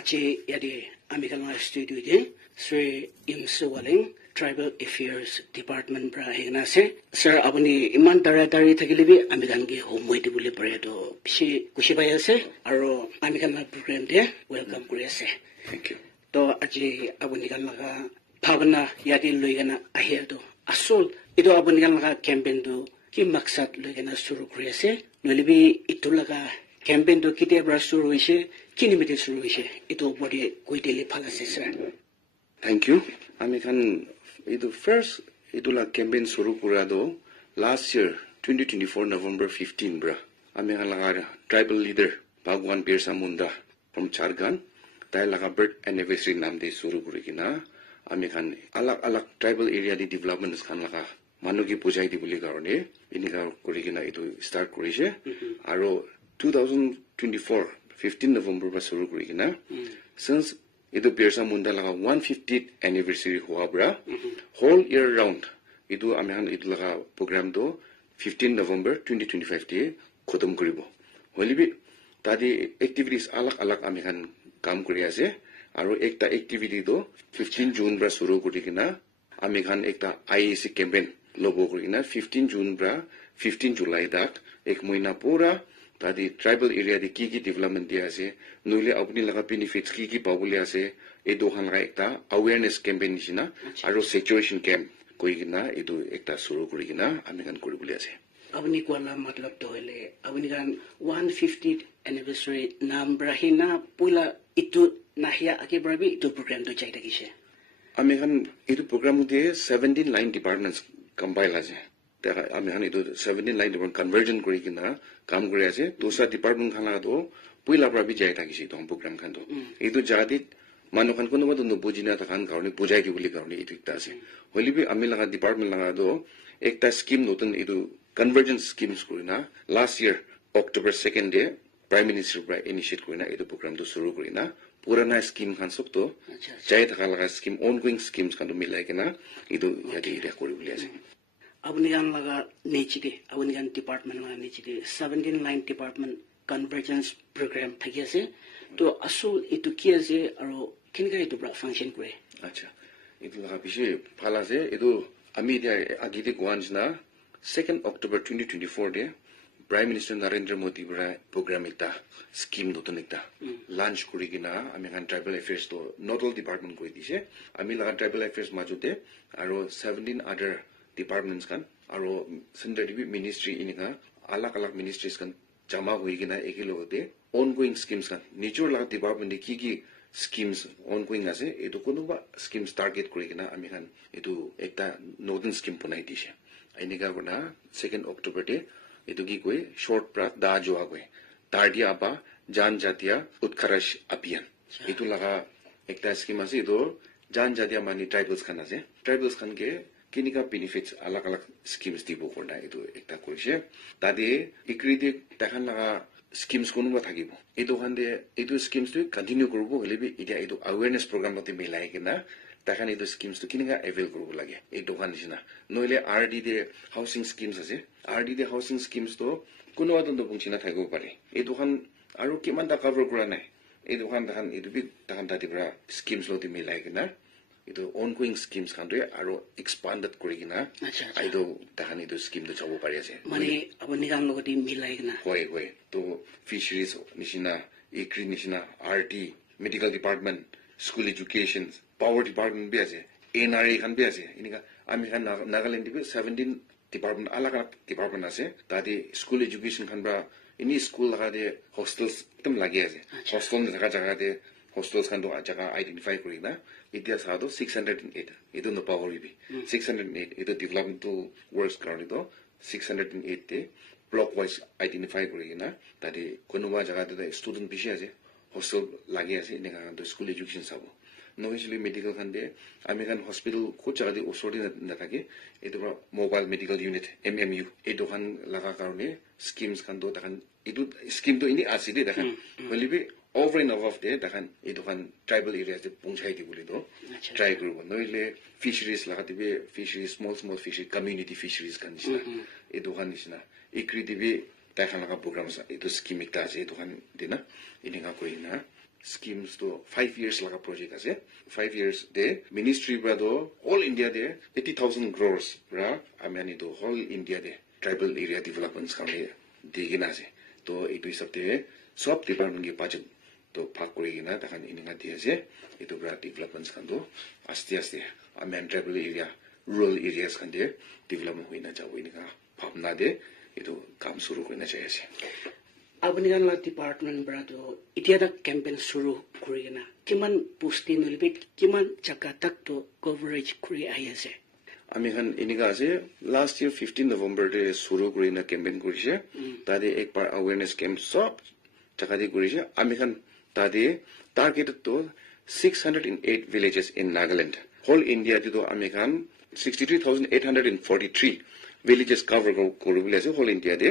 Ache yadi amikal studio de Sri Imsuwaling Tribal Affairs Department bra hegna se sir abuni iman taratari thakilibi amikan ge homoi de bule pare to bishi kushi bai ase aro amikal na program de welcome kuri ase. Thank you. To ache abuni kan laga bhavana yadi loigana ahel to asol ito abuni kan laga campaign to ki maksad loigana shuru kuri ase nolibi itu laga campaign to kite bra shuru hoise kini mite shuru hoise ito body koitele phalase sir. Thank you. Amikan itu first itulah campaign suruh kurado last year 2024 November 15 bra. Amikan laga tribal leader Bhagwan Birsa Munda from Chargan. Tayo laga birth anniversary nam de suruh kurikina. Amikan alak tribal area di developments kan laga manu ki pujai di buli karone ini kar kurikina itu start kurise. Aro 2024 15 November ba suruh kurikina. Since itu Birsa Munda laga 150th anniversary huwa bra. Whole year round itu amikan itu laga program do 15 November 2025 de khodam koribo. Holibi tadi activities alak amikan kam kori ase aro ekta activity do 15 June bra suru kurikina amikan ekta IAC campaign lobo kurikina 15 June bra 15 July dak ek mohina pura tadi tribal area de ki development dia ase noile apni laga benefits ki pabule ase e dohan laga ekta awareness campaign nishina aro saturation camp koigina edu ekta suru kurigina amikan koribule ase abni kwala matlab to hele abni kan 150th anniversary nam brahina pula itu nahya ake brabi itu program to chai takise amikan edu program de 17 line departments combine ase amikan edu 17 line department conversion kurigina काम करे आसे दूसरा department खाना तो पुइला प्राबी जाय थाकिसि तो programme Khan तो एतु जाति मानु खान कोनो मदन बुजिना त खान गाउने बुझाइ दि बुली गाउने एतु एकता आसे होलिबि आमी लगा डिपार्टमेंट लगा दो एकता स्कीम नतन एतु कन्वर्जेंस स्कीम्स करिना last year October 2nd day prime minister ब्रा इनिशिएट करिना एतु प्रोग्राम तो शुरू करिना पुराना स्कीम खान सब तो जाय थाका लगा स्कीम ऑनगोइंग स्कीम्स खान तो मिलाइ केना एतु यादि इरा करि बुली आसे abunigan laga nechide abunigan department laga nechide 17 line department convergence program thaki ase to asul itu ki ase aro kinga itu bra function kore acha itu laga bishi phala ase itu ami dia agite gwanjna 2nd October 2024 de Prime Minister Narendra Modi bra program ekta scheme notun ekta launch kurigina ami kan tribal affairs to nodal department koi dise ami laga tribal affairs majude aro 17 other departments kan aro center ministry inika alak ministries kan jama hoigina ekilo de ongoing schemes kan nature la department ki schemes ongoing ase etu konuba schemes target kurigina ami kan etu ekta northern scheme punai dise ainika gona 2nd October de etu ki koi short prat da joa koi tardia ba jan jatia utkarash abhiyan etu laga ekta scheme ase etu jan jatia mani tribals kan ase tribals kan ke kinika benefits alak schemes dibo korna etu ekta koise tade ikridi takhan laga schemes konuba thakibo etu khande etu schemes to continue korbo helebi idia etu awareness program mate milai kena takhan etu schemes to kinika avail korbo lage etu khan jina noile RD de housing schemes ase RD de housing schemes to konuba tondo bungchina thakibo pare etu khan aru kiman ta cover kora nai etu khan takhan etu bi takhan tatibra schemes lo de milai kena itu ongoing schemes kan doy aro expanded kurigina aido tahani do scheme do chabo pari ase mane aboni kan logoti milai gina hoy to fisheries nishina ikri nishina RT medical department school education power department bi ase NRA kan bi ase inika ami kan Nagaland bi 17 department alak department ase tadi school education kan bra ini school laga de hostels tam lagi ase hostel jaga de hostels kan do jaga identify kurina itia sado 608 itu no power bi 608 itu development to works currently do 608 te block wise identify kurina tadi konuba jaga de student bishi ase hostel lagi ase inga do school education sabo no usually medical kan de American hospital ko jaga de osori na thake itu mobile medical unit MMU edu kan laga karone schemes kan do takan itu scheme to ini aside takan bolibi over and above there takan edu kan tribal areas de punchai di boli do try group noile fisheries laga de fisheries small fisheries community fisheries kan nisna edu kan nisna ikri de takan laga programs edu scheme ekta ase edu kan dina ini ga koina schemes to 5 years laga project ase 5 years de ministry bra do all India de 80,000 crores ra amani do whole India de tribal area developments kane digina ase to etu hisabte sob department ge budget to phag kori gina takhan ininga di ase etu bra developments kan do aste aste amen tribal area rural areas kan de development hoina jawo ininga bhavna de etu kam shuru korina jai ase আপুনি গানলা department বৰাটো এতিয়া এটা campaign শুৰু কৰি কিনা কিমান পুষ্টি নলিবি কিমান জাগা তাকটো কভাৰেজ কৰি আহি আছে আমি খান ইনিকা আছে লাষ্ট ইয়াৰ 15 নৱেম্বৰ দে শুৰু কৰি না কেম্পেইন কৰিছে তাতে একবাৰ অৱেৰনেছ কেম্প সব জাগাতে কৰিছে আমি খান তাতে টাৰ্গেটেড তো 608 villages in Nagaland whole India to আমি খান 63,843 villages cover koribule ase whole India de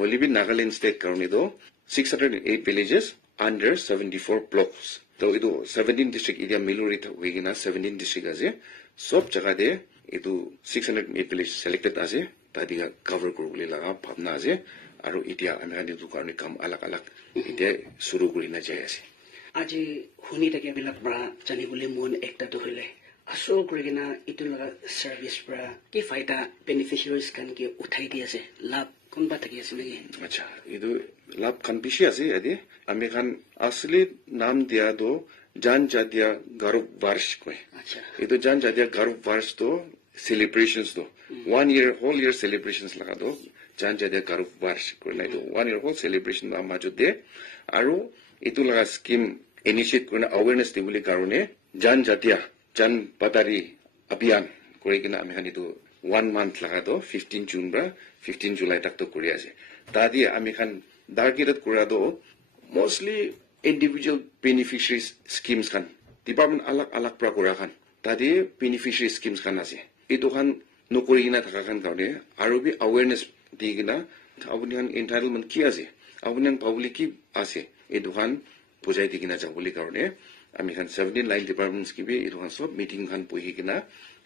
only be Nagaland state karone do 608 villages under 74 blocks to idu 17 district area miluri hoigina 17 district ase sob jaga de idu 608 village selected ase tadiga cover koribule laga bhavna ase aru itia ami kan idu karone kam alag alag itia shuru korina jai ase আজি শুনি থাকে বিলাক বৰা জানিবলৈ মন একটা তো হইলে আসল কৰিনা ইটো লগা সাৰ্ভিস পৰা কি ফাইদা বেনিফিশিয়ারিজ কান কি উঠাই দি আছে লাভ কোনবা থাকি আছে নেকি আচ্ছা ইটো লাভ খান বেশি আছে আদি আমি খান আসলি নাম দিয়া দো জনজাতীয় গৌরব বর্ষ কয় আচ্ছা ইটো জনজাতীয় গৌরব বর্ষ তো সেলিব্রেশনস তো 1 year whole year celebrations লাগা দো জনজাতীয় গৌরব বর্ষ কয় না তো 1 year whole celebration মাজত দে আৰু ইটো লগা স্কিম ইনিশিয়েট কৰিনা অৱেৰনেছ দিবলি কাৰণে জনজাতীয় jan patari abhiyan kori kina ami khan itu 1 month laga do 15 June bra 15 July tak to kori ase tadi ami khan targeted kora do mostly individual beneficiaries schemes khan department alag alag pra kora khan tadi beneficiary schemes khan ase itu khan nokori kina thaka khan karone aru bi awareness di kina apuni khan entitlement ki ase apuni khan public ki ase itu khan bujai di kina jaboli karone আমি খান 17 line departments কি B ইটো সব meeting খান পহি কিনা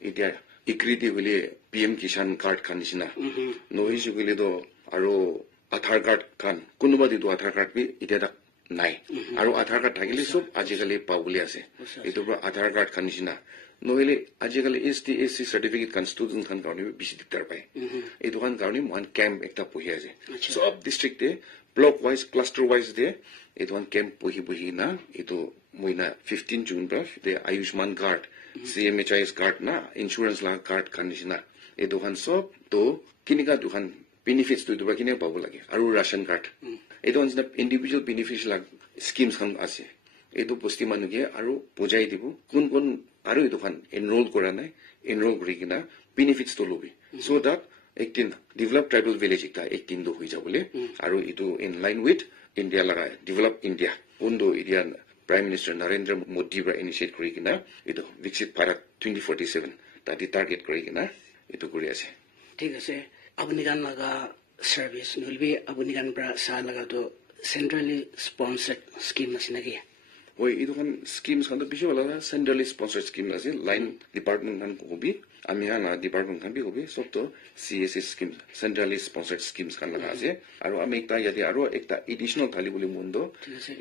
ইতিয়া ইক্রিটি হইলে PM Kisan card খান নিচিনা নহিছি হইলে তো আৰু আধাৰ কাৰ্ড খান কোনোবা দিটো আধাৰ কাৰ্ড বি ইতিয়া তাক নাই আৰু আধাৰ কাৰ্ড থাকিলে সব আজিকালি পাবলৈ আছে এইটো আধাৰ কাৰ্ড খান নিচিনা নহলে আজিকালি ST SC সাৰ্টিফিকেট খান স্টুডেন্ট খান কাৰণে বেছি দিগদাৰ পায় এইটো খান কাৰণে মন ক্যাম্প একটা পহি আছে সব ডিস্ট্রিক্টে ব্লক ওয়াইজ ক্লাস্টার ওয়াইজ দে এইটো ক্যাম্প পহি না এইটো moina 15 June bra de Ayushman card CMHIS card na insurance la card kanishina e dohan sob to kinika dohan benefits to duba kine pabu lage aru ration card e dohan na individual beneficial schemes khan ase e do posti manuge aru bojai dibu kun aru e dohan enroll kora nai enroll kori kina benefits to lobi so that ektin develop tribal village ekta ektin do hoi jabole aru itu in line with India laga develop India undo Indian Prime Minister Narendra Modi bra initiate kori kina ito Viksit Bharat 2047 tadi target kori kina ito kori ase ঠিক আছে আপুনি গান লগা service নলবি আপুনি গান পৰা সা লগা তো সেন্ট্রালি স্পন্সর্ড স্কিম আছে নাকি oi ito kan schemes kan to bishi wala centrally sponsored scheme ase line department kan ko bi ami ana department kan bi hobi sob to CSS scheme centrally sponsored schemes kan laga ase aru ami ekta yadi aru ekta additional thali boli mundo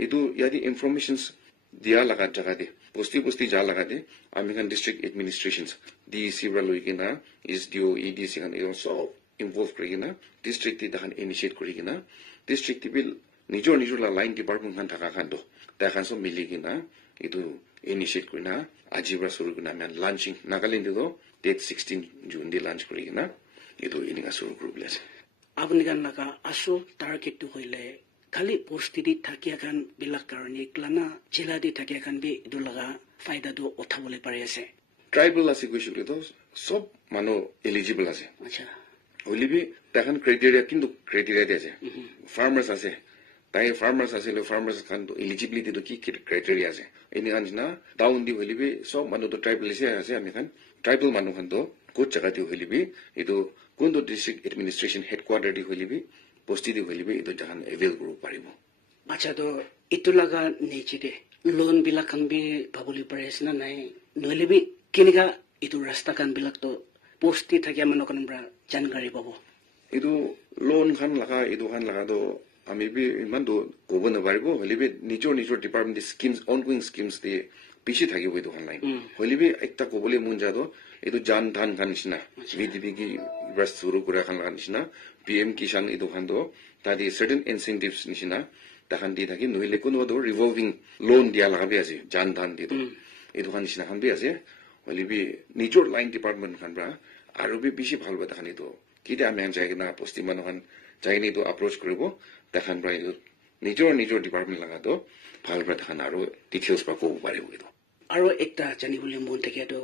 itu yadi informations dia laga jaga de posti ja laga de ami kan district administrations DEC bra loikina SDO EDC kan so involve korikina district ti dahan initiate korikina district ti bil nijor la line department kan thaka kan do ta kan so miligina itu initiate korina ajibra suru korina man launching Nagaland do date 16 June di launch korina itu ininga suru group lase আপুনি গান লগা আসল target তো হইলে খালি পরিস্থিতি থাকিয়া খান বিলাক কারণে ক্লানা জেলা দি থাকিয়া খান বি ইটো লগা ফায়দা তো উঠাবলৈ পাৰি আছে tribal ase koisule to sob mano eligible ase আচ্ছা holibi takan criteria kintu criteria de ase farmers ase tai farmers ase lo farmers kan to eligibility to ki criteria ase ini anjna down di holibi sob mano to tribal ase ami kan tribal manu kan to kut jaga di holibi itu kunto district administration headquarter di holibi posti di holibi itu jahan avail group paribo আচ্ছা তো ইটো লগা নেচিতে loan বিলাক খান B ভাবলি পাৰি আছে না নাই নহলে বি কেনেকা ইটো ৰাস্তা কান বিলাক তো পোষ্টি থাকিয়া মানুহ কান পৰা জানকাৰী পাব itu loan kan laga itu kan laga do আমি বি ইমান ক'ব নোৱাৰিব হলিবি নিজৰ ডিপাৰ্টমেণ্ট স্কিমছ অনগোয়িং স্কিমছ দি পিছি থাকিব এইটো অনলাইন হলিবি একটা ক'বলৈ মন যাদো এইটো জান ধান খান নিচিনা বিডিপি কি ইবাৰ শুৰু কৰা খান নিচিনা PM কিষাণ এইটো খান তো তাদি চাৰ্টেন ইনচেন্টিভছ নিচিনা তাখান দি থাকি নহলে কোনো ৰিভলভিং লোন দিয়া লগাবি আছে জান ধান দি এইটো খান নিচিনা খান বি আছে হলিবি নিজৰ লাইন ডিপাৰ্টমেণ্ট খান পৰা আৰু বি বেছি ভাল পাই তাখান এইটো কেতিয়া আমি যাই কিনা পষ্টি মানুহ খান যাই কিনে এইটো এপ্ৰ'চ কৰিব তাখান পৰা এইটো নিজৰ ডিপাৰ্টমেণ্ট লগাটো ভাল পাই তাখান আৰু ডিটেইলছ পৰা ক'ব পাৰিব এইটো আৰু একটা জানিবলৈ মন থাকে তো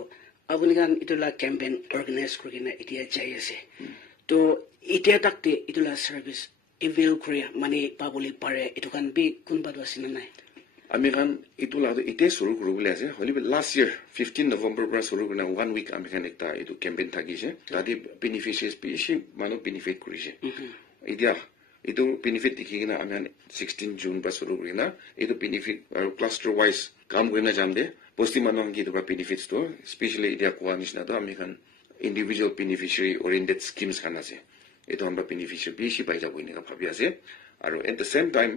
আপুনি গান ইটোলা কেম্পেইন অৰ্গেনাইজ কৰি কিনে এতিয়া যাই আছে তো এতিয়া তাকতে ইটোলা সাৰ্ভিস এভেইল কৰি মানে পাবলৈ পাৰে এইটো কান বি কোনবাটো আছে নে নাই আমি খান এইটো লাটো এতিয়া শুৰু কৰিবলৈ আছে হলি লাষ্ট ইয়াৰ 15 নৱেম্বৰ পৰা শুৰু কৰিনা 1 উইক আমি খান একটা এইটো কেম্পেইন থাকিছে তাদি বেনিফিচিয়াৰিজ বেছি মানুহ বেনিফিট কৰিছে এতিয়া এইটো বেনিফিট দেখি কিনা আমি 16 জুন পৰা শুৰু কৰিনা এইটো বেনিফিট আৰু ক্লাষ্টাৰ ৱাইজ কাম কৰিনা যাম দে বস্তি মানুহ কি এইটো বেনিফিটছ তো স্পেশালি এতিয়া কোৱা নিচিনা তো আমি খান ইণ্ডিভিজুৱেল বেনিফিচিয়াৰি অৰিয়েণ্টেড স্কিমছ খান আছে এইটো আমৰা বেনিফিচিয়াৰি বেছি পাই যাব এনেকা ভাবি আছে আৰু এট দ্য সেম টাইম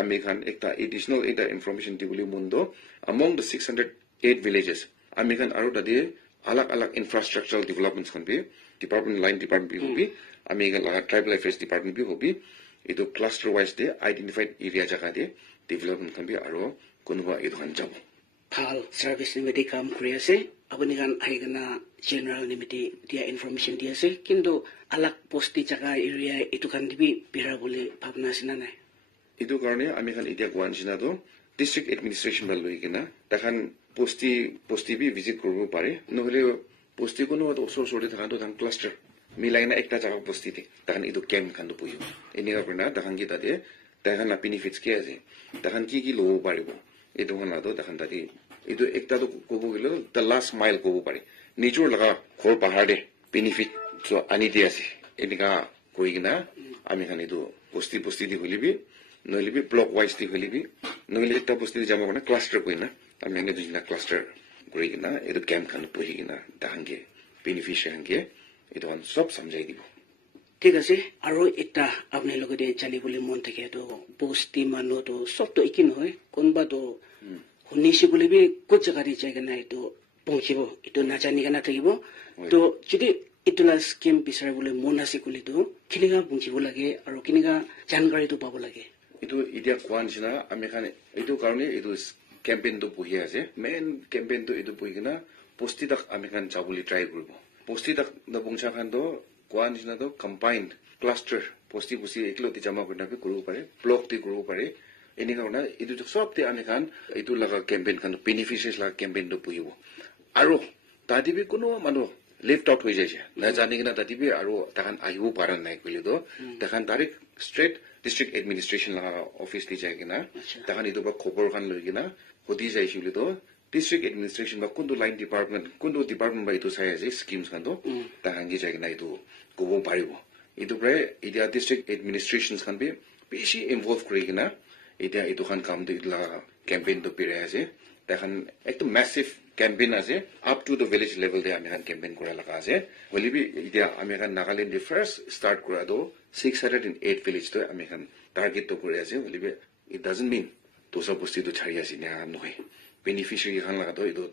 আমি খান একটা এডিশনাল এটা ইনফৰমেশন দিবলি মুন্দো among the 608 villages আমি খান আৰু তাতে আলাগ ইনফ্ৰাষ্ট্ৰাকচাৰাল ডেভেলপমেন্টছ খান বি ডিপাৰ্টমেন্ট লাইন ডিপাৰ্টমেন্ট বি হবি আমি লাগা ট্ৰাইবেল এফেয়াৰ্স ডিপাৰ্টমেন্ট বি হবি এইটো ক্লাষ্টাৰ ৱাইজ দে আইডেন্টিফাইড এৰিয়া জাগা দে ডেভেলপমেন্ট খান বি আৰু কোনোবা এইটো খান যাব ভাল সাৰ্ভিস নিমিত্তে কাম কৰি আছে আপুনি গান আইগনা জেনাৰেল নিমিত্তে দিয়া ইনফৰমেশন দি আছে কিন্তু আলাগ পষ্টি জাগা এৰিয়া এইটো কান দিবি বিৰা বুলি ভাবনা আছে না নাই এইটো কাৰণে আমি খান এতিয়া কোৱা নিচিনাটো ডিষ্ট্ৰিক্ট এডমিনিষ্ট্ৰেশ্যন বা লৈ কিনা তাখান পষ্টি বি ভিজিট কৰিব পাৰে নহলে পষ্টি কোনো ওচৰতে থকাটো তান ক্লাষ্টাৰ মিলাই না একটা জাগা পষ্টি দে তাখান এইটো কেম্প খান পুহিব এনেকুৱা কৰি না তাখান কি তাতে তাখান বেনিফিটছ কি আছে তাখান কি ল'ব পাৰিব এইটো খানাটো তাখান তাতে এইটো একটাটো ক'ব গ'লে দ্য লাষ্ট মাইল ক'ব পাৰে নিজৰ লগা ঘৰ পাহাৰ দে বেনিফিট আনি দি আছে এনেকা কৰি কিনা আমি খান এইটো পষ্টি দি হলিবি নহলে ব্লক ৱাইজ দি হলিবি নহলে এটা বস্তু দি যাম কাৰণে ক্লাষ্টাৰ কৰি না আমি এনে দুজনা ক্লাষ্টাৰ কৰি কিনা এইটো কেম্প খান পুহি কিনা তাহাংগে বেনিফিচিয়াৰিকে এইটো সব সমজাই দিব ঠিক আছে আৰু এটা আপুনি লগতে জানিবলৈ মন থাকে তো বস্তি মানুহটো সবটো একে নহয় কোনবাটো শুনিছে বুলি বি ক'ত জাগাত যাই কিনে এইটো পहुঁচিব এইটো নাজানি কিনে থাকিব তো যদি ইটোলা স্কিম বিচাৰিবলৈ মন আছে বুলিতো কেনেকা পहुঁচিব লাগে আৰু কেনেকা জানকাৰীটো পাব লাগে এইটো এতিয়া কোৱা নিচিনা আমি খান এইটো কাৰণে এইটো কেম্পেইনটো পুহি আছে মেইন কেম্পেইনটো এইটো পুহি কিনা পষ্টি তাক আমি খান যাবলৈ ট্ৰাই কৰিব পষ্টি তাক নবংশা খানটো কোৱা নিচিনাটো কম্বাইণ্ড ক্লাষ্টাৰ পষ্টি একলতি জমা কৰি কৰিব পাৰে ব্লক দি কৰিব পাৰে এনেকুৱা কাৰণে এইটো সবতে আমি খান এইটো লগা কেম্পেইন খান বেনিফিচিয়াৰিজ লগা কেম্পেইনটো পুহিব আৰু তাতে কোনো মানুহ লিফ্ট আউট হৈ যাইছে নাজানি কিনা তাতে আৰু তাহান আহিব পৰা নাই কৰিলেতো তাহান ডাইৰেক্ট ষ্ট্ৰেট ডিষ্ট্ৰিক্ট এডমিনিষ্ট্ৰেশ্যন লগা অফিচ দি যায় কিনা তাহান এইটো পৰা খবৰ খান লৈ কিনা সুধি যাইছে বুলিতো ডিষ্ট্ৰিক্ট এডমিনিষ্ট্ৰেশ্যন বা কোনটো লাইন ডিপাৰ্টমেণ্ট কোনটো ডিপাৰ্টমেণ্ট বা এইটো চাই আছে স্কিমছ খানটো তাহাংগি যায় কিনা এইটো ক'ব পাৰিব এইটো প্ৰায় এতিয়া ডিষ্ট্ৰিক্ট এডমিনিষ্ট্ৰেশ্যন খান বি বেছি ইনভলভ কৰি কিনা এতিয়া এইটো খান কামটো কেম্পেইনটো পিৰাই আছে তাহান একদম মেছিভ কেম্পেইন আছে up to the village level দে আমি কেম্পেইন কৰা লগা আছে হলিবি এতিয়া আমি নাগালেণ্ড দি ফাৰ্ষ্ট ষ্টাৰ্ট কৰাটো 608 ভিলেজটো আমি টাৰ্গেটটো কৰি আছে হলিবি ইট ডাজন্ট মিন দোসা বস্তুটো ছাড়ি আছে না নহয় বেনিফিচিয়াৰি খান লগাটো এইটো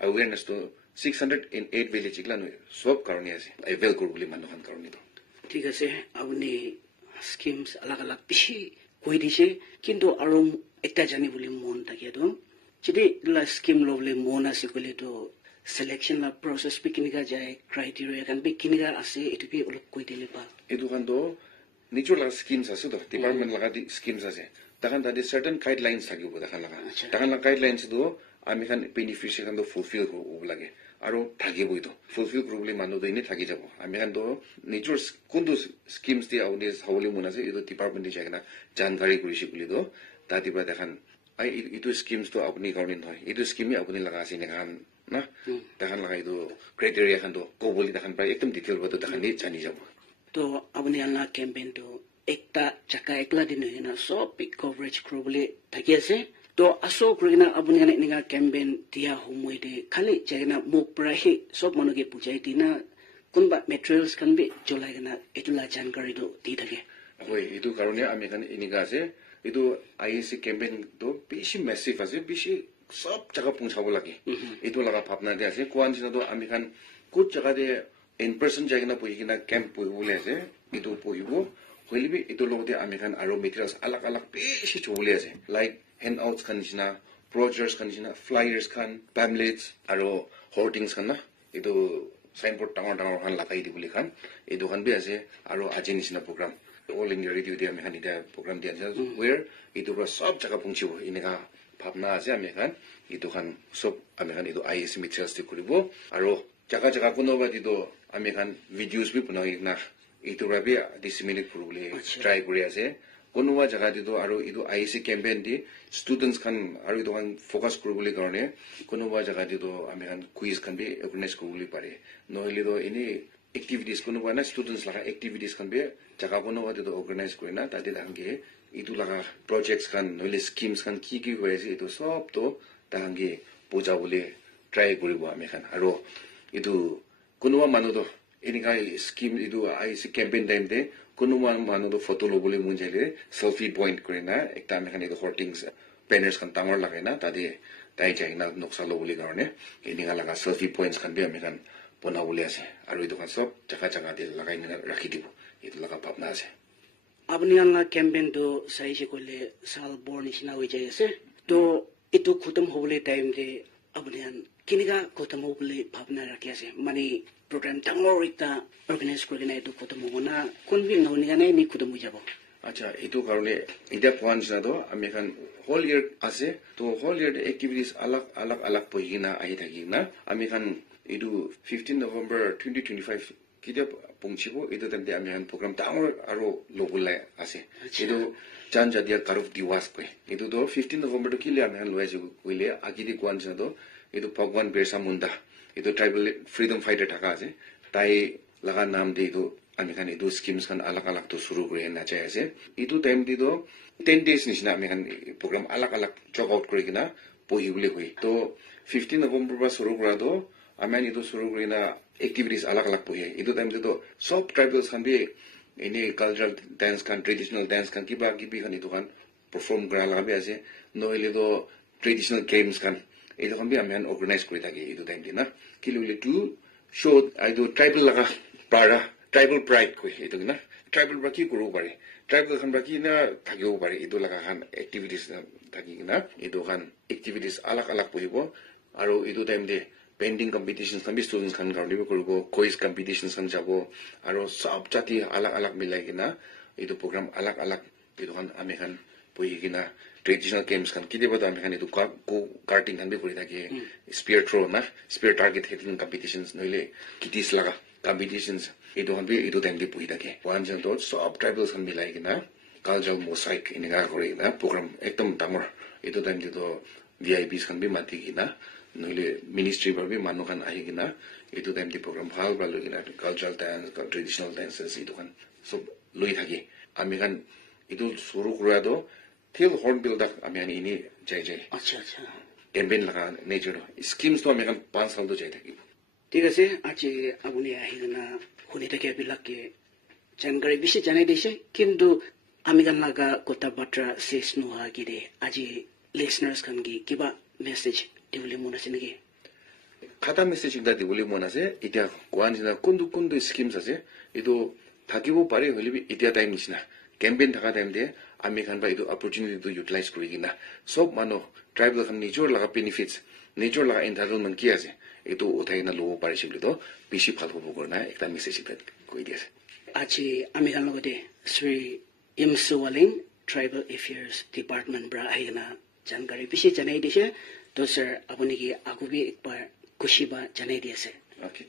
আৱেৰনেছটো 608 ভিলেজ ইগলা নহয় সব কাৰণে আছে এভেল কৰিব বুলি মানুহ খান কাৰণেতো ঠিক আছে আপুনি স্কিমছ আলাগ বেছি কৈ দিছে কিন্তু আৰু এটা জানিবলৈ মন থাকেতো যদি স্কিম ল'বলৈ মন আছে ক'লেতো সিলেকশন প্রসেস বি কেনেকা যায় ক্রাইটেরিয়া কান বি কেনেকা আছে এটো বি অলপ কৈ দিলে ভাল এটো কান তো নিজৰ লাগা স্কিমছ আছে তো ডিপাৰ্টমেন্ট লাগা স্কিমছ আছে তাহান তাতে সার্টেন গাইডলাইনস থাকিব তাহান লাগা গাইডলাইনস তো আমি খান বেনিফিচিয়ারি খান তো ফুলফিল কৰিব লাগে আৰু থাকিবই তো ফুলফিল কৰিবলৈ মানুহ দইনে থাকি যাব আমি খান তো নিজৰ কোনটো স্কিমছ দি আউনে হাউলি মন আছে এটো ডিপাৰ্টমেন্ট দি যায় না জানকাৰী কৰিছে বুলি তো তাতে বা দেখান এইটো স্কিমছ তো আপুনি কাৰণে নহয় এইটো স্কিমে আপুনি লাগা আছে নে খান না তাহান লাগা এইটো ক্ৰাইটেৰিয়া খান তো ক'বলি তাহান প্ৰায় একদম ডিটেইল বটো তাহান নি জানি যাব তো আপুনি আলা কেম্পেইন তো একটা জাকা একলা দিন না সব পিক কভারেজ কৰিবলৈ থাকি আছে তো আসো কৰিনা আপুনি এনেকা কেম্পেইন দিয়া সময়তে খালি জাগনা মুখ প্ৰাহি সব মানুহকে বুজাই দিনা কোনবা মেটেৰিয়েলছ কান বি জলাই কিনা এটুলা জানকাৰীটো দি থাকে হয় এইটো কাৰণে আমি এখানে এনেকা আছে এইটো আইএসি কেম্পেইন তো বেশি মেসিভ আছে বেশি সব জায়গা পৌঁছাব লাগে এইটো লাগা ভাবনা দিয়ে আছে কোৱা নিচিনা তো আমি খান ক'ত জায়গা দিয়ে ইন পার্সন যাই কিনা পঢ়ি কিনা কেম্প পঢ়িবলৈ আছে এইটো পঢ়িব হইলে এইটোৰ লগতে আমি খান আৰু মেটেৰিয়েলছ আলাগ আলাগ বেশি থবলৈ আছে লাইক হেণ্ড আউটছ খান নিচিনা প্ৰজেক্টছ খান নিচিনা ফ্লায়াৰ্ছ খান পেমলেটছ আৰু হৰ্টিংছ খান না এইটো সাইনবোৰ্ড ডাঙৰ ডাঙৰ খান লাগাই দিবলৈ খান এইটো খান বি আছে আৰু আজি নিচিনা প্ৰগ্ৰাম অল ইণ্ডিয়া ৰেডিঅ' দিয়ে আমি খান এতিয়া প্ৰগ্ৰাম দিয়া আছে ৱেৰ এইটোৰ পৰা সব জায়গা পৌঁছিব এনেকা ভাৱনা আছে আমি খান এইটো খান সব আমি খান এইটো আইএসি মেটেৰিয়েলছ কৰিব আৰু জায়গা জায়গা কোনোবা দিতো আমি খান ভিডিঅ'জ বি বনাই না এইটোৰ পৰা বি ডিসিমিনেট কৰিবলৈ ট্ৰাই কৰি আছে কোনোবা জায়গা দিতো আৰু এইটো আইএসি কেম্পেইন দি ষ্টুডেণ্টছ খান আৰু এইটো খান ফ'কাছ কৰিবলৈ কাৰণে কোনোবা জায়গা দিতো আমি খান কুইজ খান বি অৰ্গেনাইজ কৰিবলৈ পাৰে নহ'লে তো এনেই এক্টিভিটিজ কোনোবা না ষ্টুডেণ্টছ লগা এক্টিভিটিজ খান বি জায়গা কোনোবা দিতো অৰ্গেনাইজ কৰে না তাতে তাহাঁকে এইটো লগা প্ৰজেক্টছ খান নহ'লে স্কিমছ খান কি হৈ আছে এইটো সবতো তাহাঁকে বুজাবলৈ ট্ৰাই কৰিব আমি খান আৰু এইটো কোনোবা মানুহতো এনেকা স্কিম এইটো আইএসি কেম্পেইন টাইমতে কোনোবা মানুহতো ফটো ল'বলৈ মন যাইলে সেলফি পইণ্ট কৰে না একটা আমি খান এইটো হৰ্টিংছ বেনাৰ্ছ খান ডাঙৰ লাগে না তাতে তাই যাই না নক্সা ল'বলৈ কাৰণে এনেকা লগা সেলফি পইণ্টছ খান বি আমি খান বনাবলৈ আছে আৰু এইটো খান সব জাগা জাগা দিয়ে লগাই ৰাখি দিব এইটো লগা ভাৱনা আছে আপুনি আমাৰ কেম্পেইনটো চাইছে ক'লে চাল বৰ নিচিনা হৈ যাই আছে তো এইটো খতম হ'বলৈ টাইম যে আপুনি কেনেকা খতম হ'বলৈ ভাৱনা ৰাখি আছে মানে প্ৰগ্ৰাম ডাঙৰ এটা অৰ্গেনাইজ কৰি কিনে এইটো খতম হ'ব না কোনবিন নহ'লে কাৰণে নি খতম হৈ যাব আচ্ছা এইটো কাৰণে এতিয়া কোৱা নিচিনাতো আমি এখন হোল ইয়াৰ আছে তো হোল ইয়াৰ এক্টিভিটিজ আলাগ আলাগ আলাগ পঢ়ি কিনা আহি থাকি না আমি এখন এইটো 15 নৱেম্বৰ 2025 কেতিয়া পৌঁছিব এইটো তেন্তে আমি এখন প্ৰগ্ৰাম ডাঙৰ আৰু ল'বলৈ আছে এইটো জনজাতীয় কাৰুফ দিৱাস কয় এইটোতো 15 নৱেম্বৰটো কিলে আমি এখন লৈ আছো কৈলে আগিদি কোৱা নিচিনাতো এইটো ভগৱান বিৰছা মুণ্ডা এইটো ট্ৰাইবেল ফ্ৰীডম ফাইটাৰ থকা আছে তাই লগা নাম দি এইটো আমি খান এইটো স্কিমছ খান আলাগ আলাগ তো শুরু করে নাচাই আছে এইটো টাইম দি তো 10 days নিচিনা আমি খান প্রোগ্রাম আলাগ আলাগ চক আউট করে কিনা পঢ়িবলৈ হয় তো 15 নৱেম্বৰ পৰা শুৰু কৰা তো আমি এইটো শুৰু কৰি না এক্টিভিটিজ আলাগ আলাগ পঢ়ি এইটো টাইম দি তো সব ট্ৰাইবেলছ খান বি এনে কালচাৰাল ডান্স খান ট্ৰেডিশনেল ডান্স খান কিবা কিবি খান এইটো খান পাৰফৰ্ম কৰা লগা আছে নহলে তো ট্ৰেডিশনেল গেমছ খান এইটো খান বি আমি অৰ্গেনাইজ কৰি থাকি এইটো টাইম দি না কি লইলে টু শো এইটো ট্ৰাইবেল লগা পাৰা ট্ৰাইবেল প্ৰাইড কয় এইটো না ট্ৰাইবেল বা কি কৰিব পাৰে ট্ৰাইবেল খান বা কি না থাকিব পাৰে এইটো লগা খান এক্টিভিটিজ থাকি কিনা এইটো খান এক্টিভিটিজ আলাগ আলাগ পঢ়িব আৰু এইটো টাইম দে পেইণ্টিং কম্পিটিশ্যন খান বি ষ্টুডেণ্টছ খান কাৰণে কৰিব কুইজ কম্পিটিশ্যন খান যাব আৰু সব জাতি আলাগ আলাগ মিলাই কিনা এইটো প্ৰগ্ৰাম আলাগ আলাগ এইটো খান আমি খান পঢ়ি কিনা ট্ৰেডিশনেল গেমছ খান কেতিয়াবাতো আমি খান এইটো কাৰ্টিং খান বি কৰি থাকে স্পিয়াৰ থ্ৰ না স্পিয়াৰ টাৰ্গেট হিটিং কম্পিটিশ্যনছ নহ'লে কিটিছ লগা কম্পিটিশ্যনছ এইটো খান বি এইটো টাইম দি পঢ়ি থাকে ওৱান জেণ্টত সব ট্ৰাইবেলছ খান মিলাই কিনা কালচাৰেল মোচাইক এনেকা কৰি কিনা প্ৰগ্ৰাম একদম ডাঙৰ এইটো টাইম দিতো ভিআইপিছ খান বি মাতি কিনা নহ'লে মিনিষ্ট্ৰীৰ পৰা বি মানুহ খান আহি কিনা এইটো টাইম দি প্ৰগ্ৰাম ভাল ভাল লৈ কিনা কালচাৰেল ডান্স ট্ৰেডিশনেল ডান্সেছ এইটো খান সব লৈ থাকি আমি খান এইটো শুৰু কৰাটো ঠিক হৰ্ণবিল তাক আমি এনেই যাই যাই আচ্ছা আচ্ছা কেম্পেইন লগা নেচাৰ স্কিমছটো আমি এখন 5 সালতো যাই থাকিব ঠিক আছে আজি আপুনি আহি কিনা শুনি থাকে এইবিলাকে জানকাৰী বেছি জানাই দিছে কিন্তু আমি গান লগা কথা বাৰ্তা শেষ নোহোৱাকে আজি লিসনাৰ্ছ খান কিবা মেছেজ দিবলৈ মন আছে নেকি খাটা মেছেজ এটা দিবলৈ মন আছে এতিয়া কোৱা নিচিনা কোনটো কোনটো স্কিমছ আছে এইটো থাকিব পাৰে হ'লে এতিয়া টাইম নিচিনা কেম্পেইন থকা টাইম দিয়ে আমি খান বা এইটো অপৰচুনিটিটো ইউটিলাইজ কৰি কিনা সব মানুহ ট্ৰাইবেল খান নিজৰ লগা বেনিফিটছ নিজৰ লগা এনভাইৰনমেণ্ট কি আছে এইটো উঠাই কিনা ল'ব পাৰিছে বুলিতো বেছি ভাল হ'ব কাৰণে এটা মেছেজ এটা কৈ দি আছে আজি আমি গান লগতে শ্ৰী ইমছু ৱালিং ট্ৰাইবেল এফেয়াৰ্ছ ডিপাৰ্টমেণ্ট পৰা আহি কিনা জানকাৰী বেছি জানাই দিছে তো ছাৰ আপুনি কি আকৌ বি একবাৰ খুচি বা জানাই দি আছে অ'কে